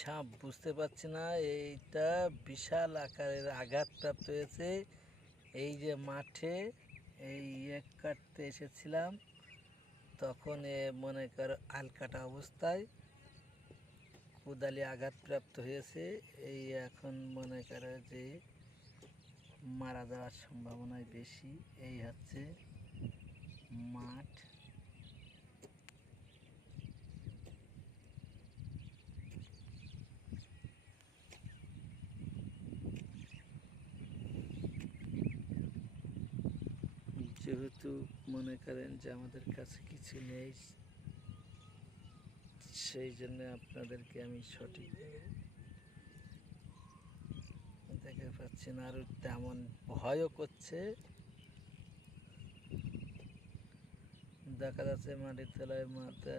সাপ বুঝতে পারছি না। এইটা বিশাল আকারের আঘাতপ্রাপ্ত হয়েছে। এই যে মাঠে এই কাটতে এসেছিলাম, তখন মনে করো আলকাটা অবস্থায় কোদালি আঘাতপ্রাপ্ত হয়েছে। এই এখন মনে করো যে মারা যাওয়ার সম্ভাবনাই বেশি। এই হচ্ছে মাঠ। যেহেতু মনে করেন যে আমাদের কাছে কিছু নেই, সেই জন্য আপনাদেরকে আমি সঠিক দেখে পাচ্ছি না, আর তেমন ভয়ও করছে। দেখা যাচ্ছে মাটির তলায় মাথা